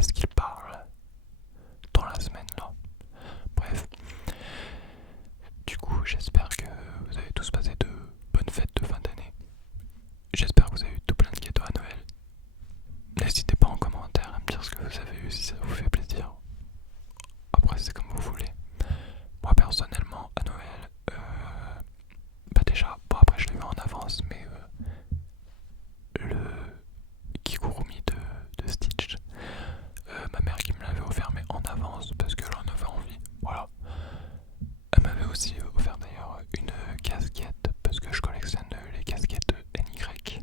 parce qu'il parle dans la semaine là. Bref, du coup j'espère que vous avez tous passé de bonnes fêtes de fin d'année. J'espère que vous avez eu tout plein de cadeaux à Noël. N'hésitez pas en commentaire à me dire ce que vous avez eu si ça vous fait plaisir. Après c'est comme vous voulez. Moi personnellement à Noël, bah déjà, bon après je l'ai eu en avance, mais le Kigurumi de Stitch, ma mère qui me l'avait offert mais en avance parce que j'en avais envie, voilà. Elle m'avait aussi offert d'ailleurs une casquette parce que je collectionne les casquettes NY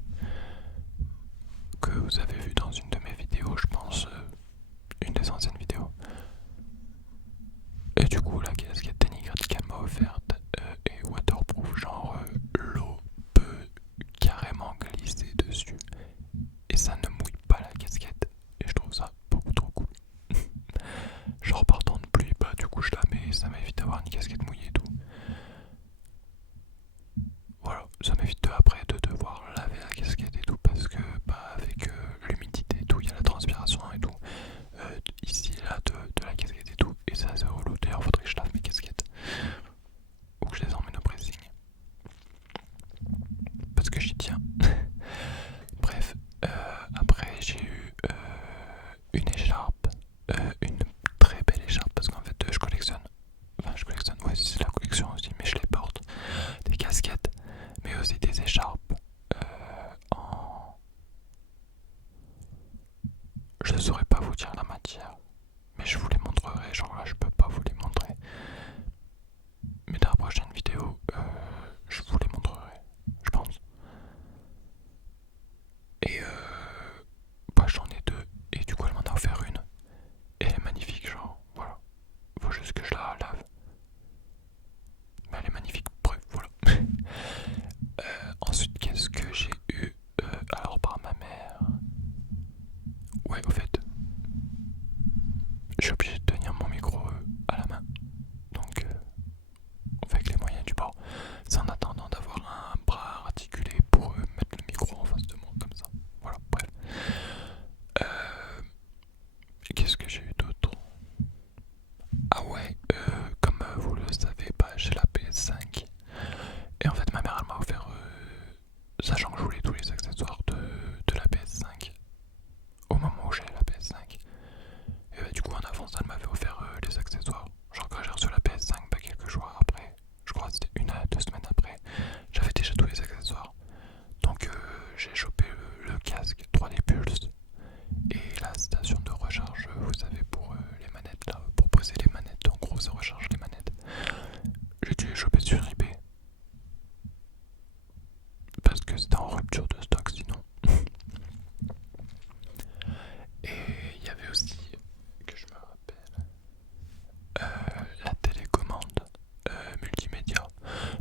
que vous avez vu dans une de mes vidéos, je pense, une des anciennes vidéos. Et du coup la casquette NY qu'elle m'a offerte est waterproof, genre l'eau peut carrément glisser dessus et ça ne mouille pas la casquette et je trouve ça beaucoup trop cool. Genre par temps de pluie, bah du coup je la mets et ça m'évite d'avoir une casquette mouillée et tout. Voilà, ça m'évite après de devoir laver la casquette et tout parce que bah avec l'humidité et tout, il y a la transpiration et tout ici et là de la casquette et tout et ça c'est relou. D'ailleurs faudrait que je lave mes casquettes ou que je les emmène au pressing parce que j'y tiens. Bref, après j'ai eu une écharpe, une très belle écharpe parce qu'en fait je collectionne, enfin je collectionne, ouais c'est la collection aussi mais je les porte, des casquettes mais aussi des écharpes en... Je ne saurais pas vous dire la matière mais je vous les montrerai, genre là je peux pas vous les montrer mais dans la prochaine vidéo je vous les montrerai, je pense. Et bah, j'en ai deux et du coup elle m'en a offert une et elle est magnifique, genre voilà, faut juste que je la lave mais elle est magnifique, bref voilà. Ensuite qu'est-ce que j'ai eu alors par ma mère, ouais au fait je suis obligé de tenir mon micro à la main donc on fait avec les moyens du bord, c'est en attendant d'avoir un bras articulé pour mettre le micro en face de moi comme ça, voilà bref. Qu'est-ce que j'ai eu d'autre? Ah ouais, comme vous le savez, bah, j'ai la PS5 et en fait ma mère elle m'a offert, sachant que je voulais tous les accessoires de la PS5 au moment où j'ai la PS5 et bah, du coup en avance elle m'avait offert les accessoires, genre quand j'ai reçu la PS5 bah, quelques jours après, je crois que c'était 1 à 2 semaines après, j'avais déjà tous les accessoires donc j'ai chopé le casque 3D Pulse et la station de recharge, vous savez, pour les manettes là, pour poser les manettes, en gros ça recharge les manettes. J'ai dû les choper sur eBay parce que c'était en rupture de stock sinon. Et il y avait aussi, que je me rappelle, la télécommande multimédia.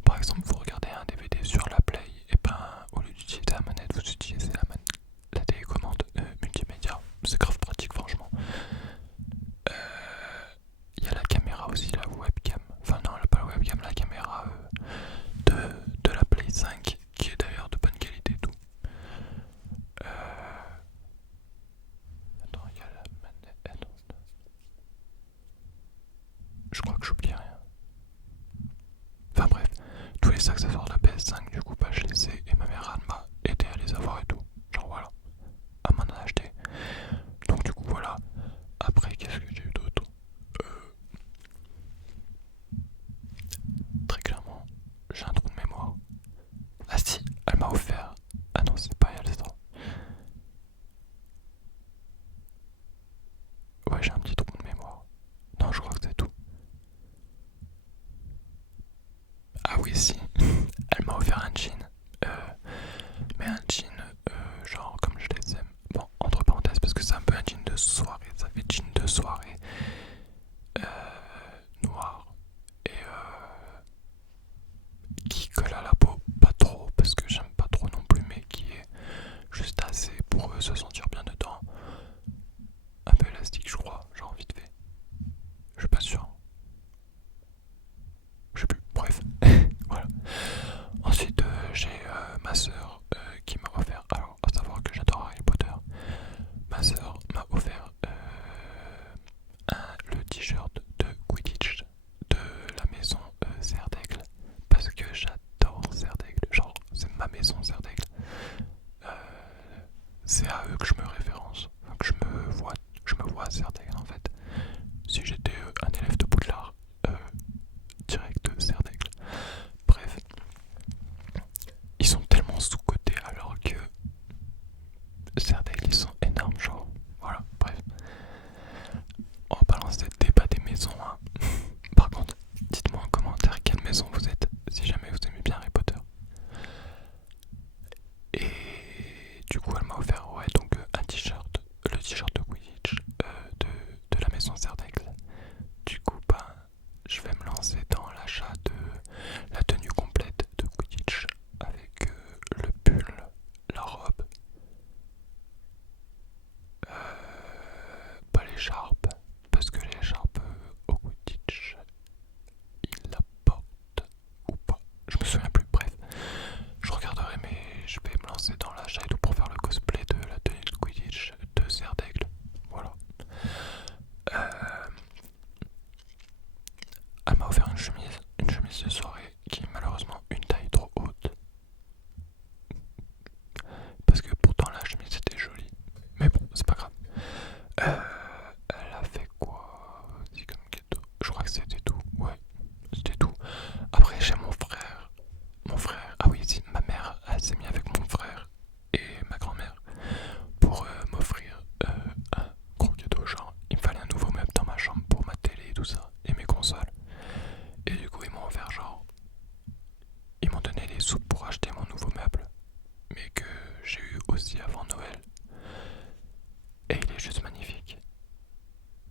Par exemple, vous regardez un DVD sur la Play, et ben au lieu d'utiliser la manette, vous utilisez la télécommande multimédia. C'est grave pratique franchement. Il y a la caméra aussi, la webcam. Enfin non, pas la webcam, la caméra de la Play 5 qui est d'ailleurs de bonne qualité et tout. Attends, il y a la manette. Attends. Je crois que j'oublie rien. Enfin bref, tous les accessoires de la PS5 du coup bah je les ai et ma mère elle m'a aidé à les avoir et tout. Genre voilà, à m'en acheter. Donc du coup voilà. Après qu'est-ce que j'ai eu d'autre? Très clairement, j'ai un trou de mémoire. Ah si, elle m'a offert. Ah non, c'est pas elle ça. Ouais, j'ai un petit trou de mémoire. Non, je crois que c'est tout. Ah oui, si. Elle m'a offert un jean. Mais un jean, genre comme je les aime. Bon, entre parenthèses, parce que c'est un peu un jean de soirée. Ça fait jean de soirée. Noir. Et qui colle à la peau. Pas trop, parce que j'aime pas trop non plus, mais qui est juste assez pour se sentir bien dedans. Un peu élastique, je crois. Genre vite fait. Je suis pas sûr. Je sais plus. Bref. Voilà. Ensuite, j'ai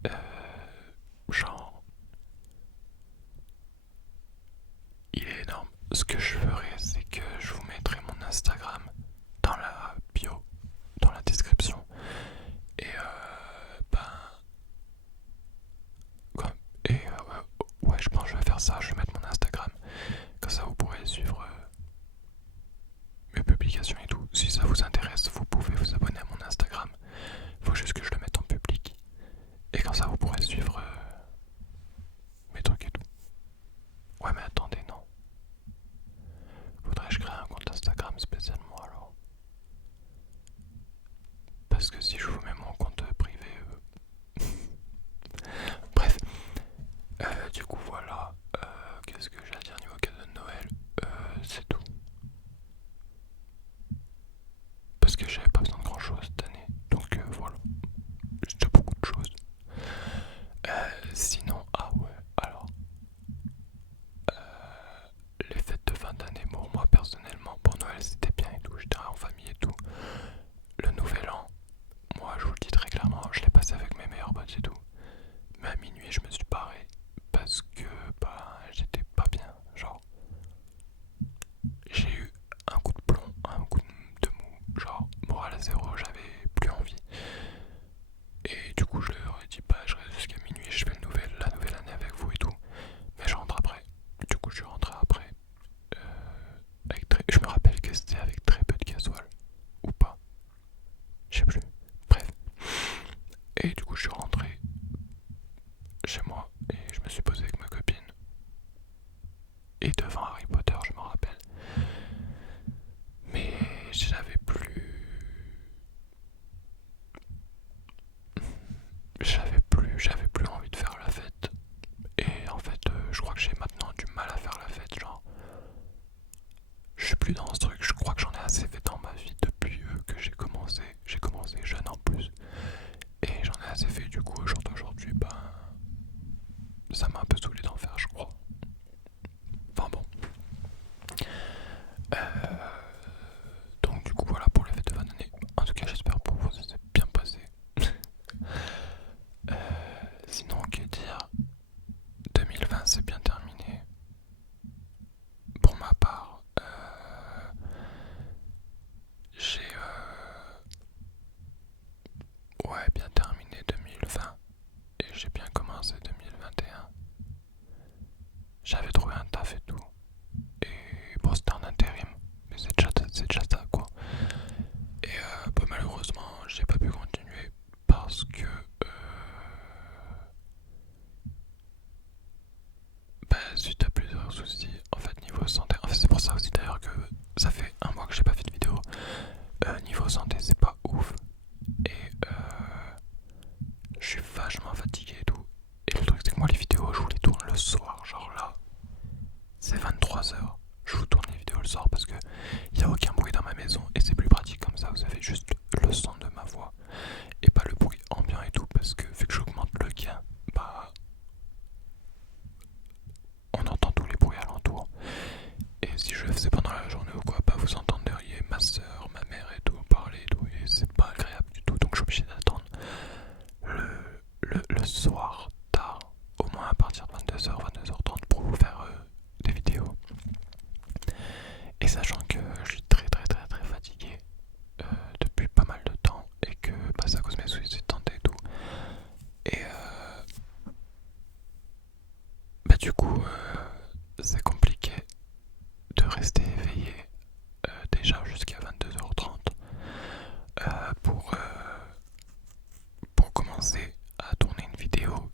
Euh, genre, il est énorme. Ce que je ferai, c'est que je vous mettrai mon Instagram dans la bio, dans la description. Et ben, quoi, et ouais, je pense que je vais faire ça. Je vais mettre mon Instagram. Comme ça, vous pourrez suivre mes publications et tout. Si ça vous intéresse, vous pouvez vous abonner à mon Instagram. Faut juste que je le mette en public. Et comme ça, vous pourrez suivre mes trucs et tout. Ouais, mais attendez, non. Faudrait que je crée un compte Instagram spécialement alors. Parce que si je vous mets mon compte privé... Bref. Du coup, voilà. Qu'est-ce que j'ai à dire niveau cadeau de Noël? C'est tout. Parce que j'avais pas besoin de grand chose cette année. Donc voilà. J'ai déjà beaucoup de choses. Sinon, ah ouais, alors. Les fêtes de fin d'année, bon, moi personnellement, pour Noël c'était bien et tout. J'étais en famille et tout. Le nouvel an, moi je vous le dis très clairement, je l'ai passé avec mes meilleurs potes et tout. Mais à minuit, je me suis barré parce que bah j'étais pas bien. Genre, j'ai eu un coup de plomb, un coup de mou, genre moral à zéro, j'avais plus envie. Et du coup, je leur ai dit, bah je reste jusqu'à minuit, je fais la nouvelle année avec vous et tout. Mais je rentre après. Du coup, je suis rentré après. Je me rappelle que c'était avec très peu de gasoil. Ou pas. Je sais plus. Bref. Et du coup, je suis rentré chez moi et je me suis posé avec ma copine. Et devant Harry Potter, je me rappelle. Mais j'avais plus. J'avais plus envie de faire la fête. Et en fait, je crois que j'ai maintenant du mal à faire la fête. Genre, je suis plus dans ce truc. Je crois que j'en ai assez fait dans ma vie depuis que j'ai commencé. J'ai commencé jeune en plus. Et j'en ai assez fait. Du coup, au jour d'aujourd'hui, ben. Ça m'a un peu saoulé d'en faire, je crois. Enfin bon. Donc du coup voilà pour les fêtes de fin d'année. En tout cas j'espère pour vous ça s'est bien passé. Sinon que dire, 2020 c'est bien terminé. Pour ma part, j'ai ouais bien terminé 2020 et j'ai bien commencé 2021. J'avais trouvé un taf et tout. Et bon c'était en intérim, mais c'est déjà ça quoi. Et bah, malheureusement j'ai pas pu continuer parce que bah, suite à plusieurs soucis en fait niveau santé. En fait c'est pour ça aussi d'ailleurs que ça fait un mois que j'ai pas fait de vidéo. Niveau santé c'est pas ouf. Et je suis vachement fatigué et tout. Et le truc c'est que moi les vidéos je vous les tourne le soir. Genre là c'est 23h. Je vous tourne les vidéos le soir parce que il n'y a aucun bruit dans ma maison. Et c'est plus pratique comme ça. Vous avez juste le son de ma voix. Et pas le bruit ambiant et tout. Parce que vu que j'augmente le gain, bah on entend tous les bruits alentours. Et si je le faisais pendant la journée ou quoi, bah vous entendriez ma soeur, ma mère et tout parler et tout. Et c'est pas agréable du tout. Donc je suis obligé d'attendre le soir tard. Au moins à partir de 22h, 22h30 pour vous faire des vidéos. Et sachant que je suis très fatigué depuis pas mal de temps et que bah, ça cause mes soucis de santé et tout. Et bah du coup c'est compliqué de rester éveillé déjà jusqu'à 22h30 pour commencer à tourner une vidéo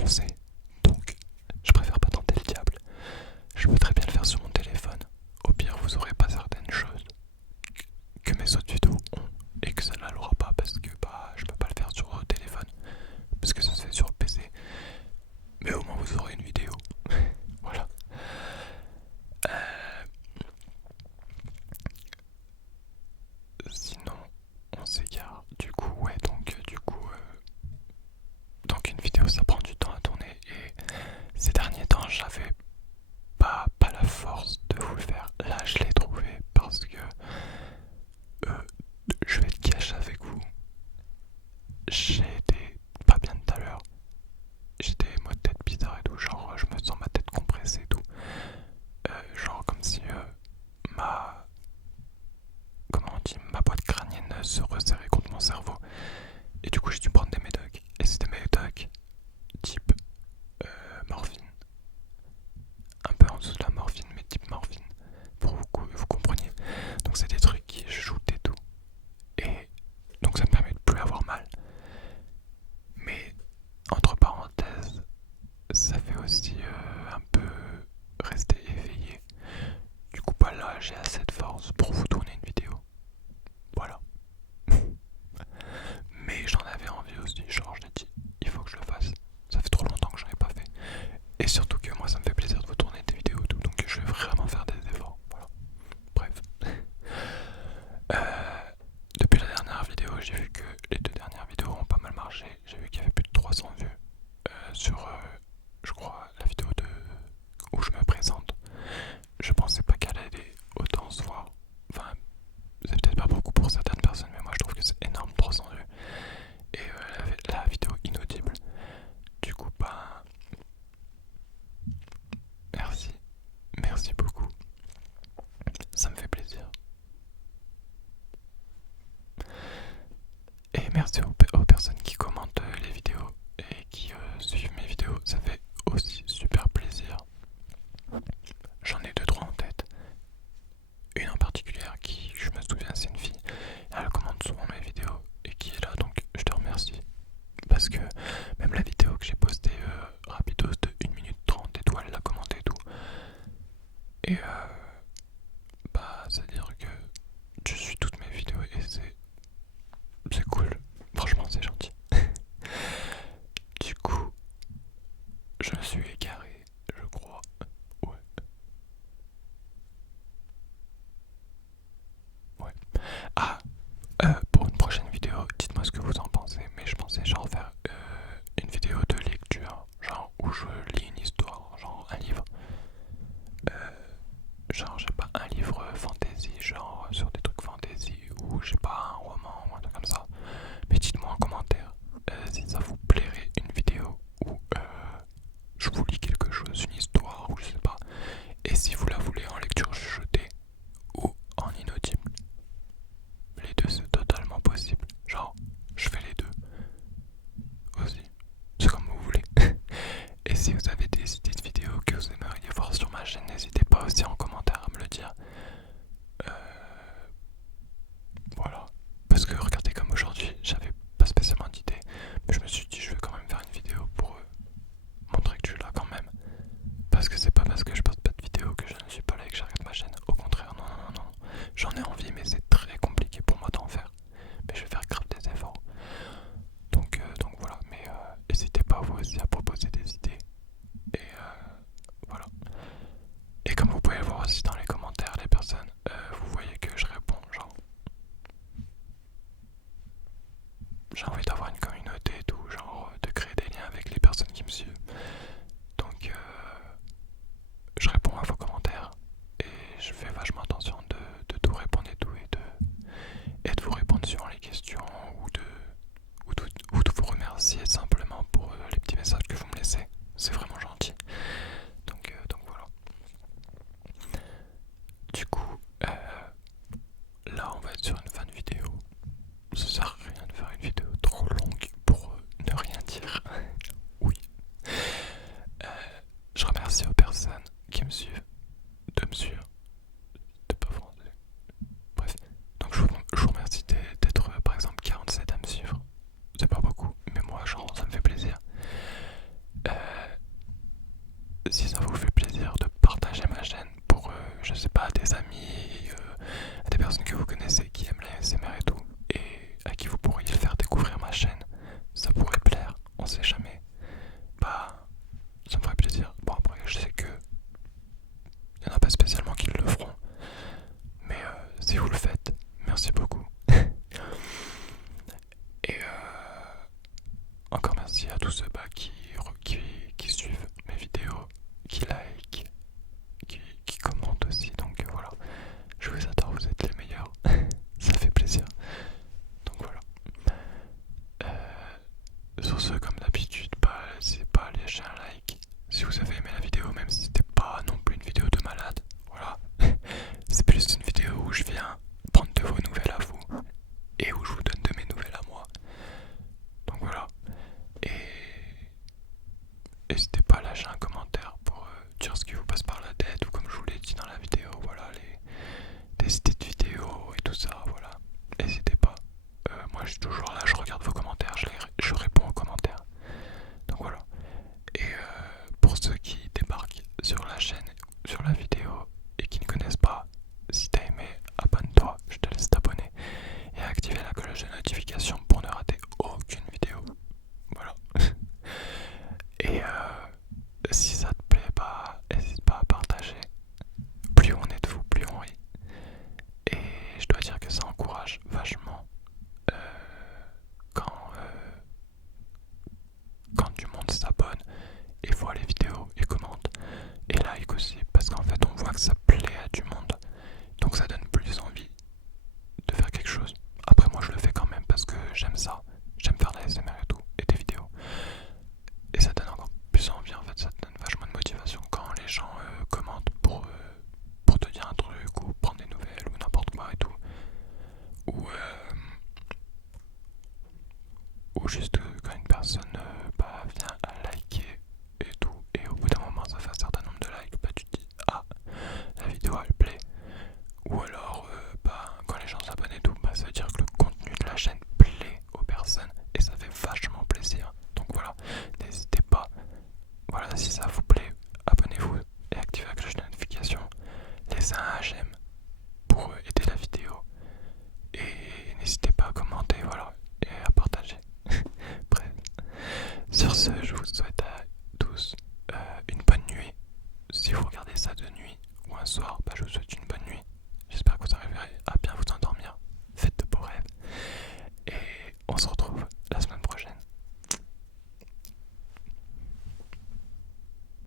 foncé. Donc je préfère pas tenter le diable. Je peux très bien le faire sur mon téléphone. Au pire, vous aurez pas certaines choses que mes autres vidéos ont et que celle-là l'aura pas parce que bah je peux pas le faire sur téléphone parce que ça se fait sur PC. Mais au moins vous aurez une vidéo. Voilà. Sinon, on s'égare. Du coup, ouais, donc une vidéo ça prend du temps à tourner et ces derniers temps j'avais pas la force de vous le faire. Là je l'ai trouvé parce que je vais être cash avec vous. J'ai été pas bien tout à l'heure. J'étais mode tête bizarre et tout, genre je me sens ma tête compressée et tout. Genre comme si ma comment on dit, ma boîte crânienne se resserrait contre mon cerveau. Et du coup j'ai dû prendre des médocs. Et c'était des médocs type morphine. Un peu en dessous de la morphine, mais type morphine. Pour vous compreniez. Donc c'est des trucs qui shootent et tout. Et donc ça me permet de plus avoir mal. Mais entre parenthèses, ça fait aussi un peu rester éveillé. Du coup pas là j'ai assez de force pour vous tourner une vidéo. Voilà. Mais j'en avais envie aussi, genre je l'ai dit, il faut que je le fasse. Ça fait trop longtemps que j'en ai pas fait. Et surtout que moi ça me fait plaisir de vous tourner des vidéos et tout, donc je vais vraiment faire des efforts. Voilà. Bref. Depuis la dernière vidéo, j'ai vu que les deux dernières vidéos ont pas mal marché. J'ai vu qu'il y avait plus de 300 vues sur, je crois, la vidéo où je me présente. Je pensais pas qu'elle allait autant se voir. Enfin, c'est peut-être pas beaucoup pour certaines personnes, mais moi je trouve que c'est énorme, 300 vues. Et la vidéo inaudible. Du coup, bah, merci beaucoup. Ça me fait plaisir. Et merci aux personnes qui commentent les vidéos et qui suivent mes vidéos. Ça fait aussi super plaisir. J'en ai deux trois en tête. Une en particulier qui, je me souviens, c'est une fille. Elle commente souvent mes vidéos et qui est là, donc je te remercie. Parce que même la vidéo que j'ai postée rapidos de 1 minute 30 et tout, elle l'a commenté et tout. Et bah, c'est-à-dire que je suis toutes mes vidéos et c'est cool. Franchement, c'est gentil. Du coup, je me suis égaré, je crois. Ouais. Ouais. Ah, pour une prochaine vidéo, dites-moi ce que vous en pensez. Mais je pensais genre faire une vidéo de lecture, genre où je lis une histoire, genre un livre. Genre, j'ai pas un livre fantasy, genre sur des trucs fantasy, ou j'ai pas un roman ou un truc comme ça. Mais dites-moi en commentaire si ça vous plairait une vidéo où je vous lis quelque chose, une histoire, ou je sais pas. Et si vous la voulez en lecture chuchotée ou en inaudible. Les deux c'est totalement possible. Genre, je fais les deux aussi. C'est comme vous voulez. Et si vous avez des idées de vidéos que vous aimeriez voir sur ma chaîne, n'hésitez pas aussi en commentaire à me le dire. Voilà. Parce que regardez, comme aujourd'hui, j'avais pas spécialement d'idée, mais je me suis dit je vais quand même faire une vidéo pour montrer que je suis là quand même. Parce que c'est pas parce que je poste pas de vidéo que je ne suis pas là et que j'arrête ma chaîne. Au contraire, non. J'en ai envie, mais c'est très compliqué pour moi d'en faire. Mais je vais faire grave des efforts. Donc voilà. Mais n'hésitez pas vous aussi à proposer des idées. Et voilà. Et comme vous pouvez le voir aussi dans les commentaires, les personnes, vous voyez que je réponds genre. J'ai envie d'avoir une communauté et tout, genre de créer des liens avec les personnes qui me suivent. Donc je réponds à vos commentaires et je fais vachement attention de tout répondre et tout et de vous répondre sur les questions ou de vous remercier simplement pour les petits messages que si ça vous fait plaisir de partager ma chaîne pour, je sais pas, des amis, à des personnes que vous connaissez qui aiment la SMR et tout, et à qui vous pourriez faire découvrir ma chaîne, ça pourrait plaire, on sait jamais. Bah, ça me ferait plaisir. Bon, après, je sais que il y en a pas spécialement qui le feront, mais si vous le faites, merci beaucoup. Et encore merci à tous ceux qui suivent mes vidéos, qui like, qui commentent aussi. Donc voilà, je vous adore, vous êtes les meilleurs. Ça fait plaisir. Donc voilà. Sur ce, comme d'habitude, n'hésitez pas à lâcher un like si vous avez aimé la vidéo, même si c'était pas non plus une vidéo de malade. Voilà. C'est plus une vidéo où je viens prendre de vos nouvelles à vous et où je vous donne de mes nouvelles à moi. Donc voilà. Et n'hésitez pas à lâcher un commentaire pour dire ce qui vous passe par la tête, ou comme je vous l'ai dit dans la vidéo, voilà, des idées de vidéos et tout ça, voilà. N'hésitez pas. Moi je suis toujours là, je regarde vos commentaires, je réponds aux commentaires. Donc voilà. Et pour ceux qui débarquent sur la chaîne, sur la vidéo, et qui ne connaissent pas, si t'as aimé, abonne-toi, je te laisse t'abonner et activer la cloche de notification pour ne rater aucune vidéo. Voilà. Et si ça te plaît, bah n'hésite pas à partager. Plus on est de vous, plus on rit. Et je dois dire que ça encourage vachement quand, quand du monde s'abonne et voit les vidéos et commente et like aussi, parce qu'en fait on voit que ça plaît à du monde, donc ça donne plus envie de faire quelque chose. Après moi je le fais quand même parce que j'aime ça, j'aime faire de la SMR et tout, et des vidéos, et ça donne encore plus envie en fait, ça te donne vachement de motivation quand les gens commentent pour te dire un truc ou prendre des nouvelles ou n'importe quoi et tout, ou juste quand une personne vient à liker et tout, et au bout d'un moment ça fait un certain nombre de likes, bah tu te dis ah la vidéo elle plaît, ou alors quand les gens s'abonnent et tout, bah ça veut dire que le contenu de la chaîne plaît aux personnes et ça fait vachement plaisir. Donc voilà, n'hésitez pas, voilà, si ça vous plaît, abonnez-vous et activez la cloche de notification, laissez un j'aime pour aider la vidéo, et n'hésitez pas à commenter, voilà, et à partager. Bref, sur ce, je vous souhaite à tous une bonne nuit. Si vous regardez ça de nuit ou un soir, bah, je vous souhaite une bonne nuit. J'espère que vous arriverez à bien vous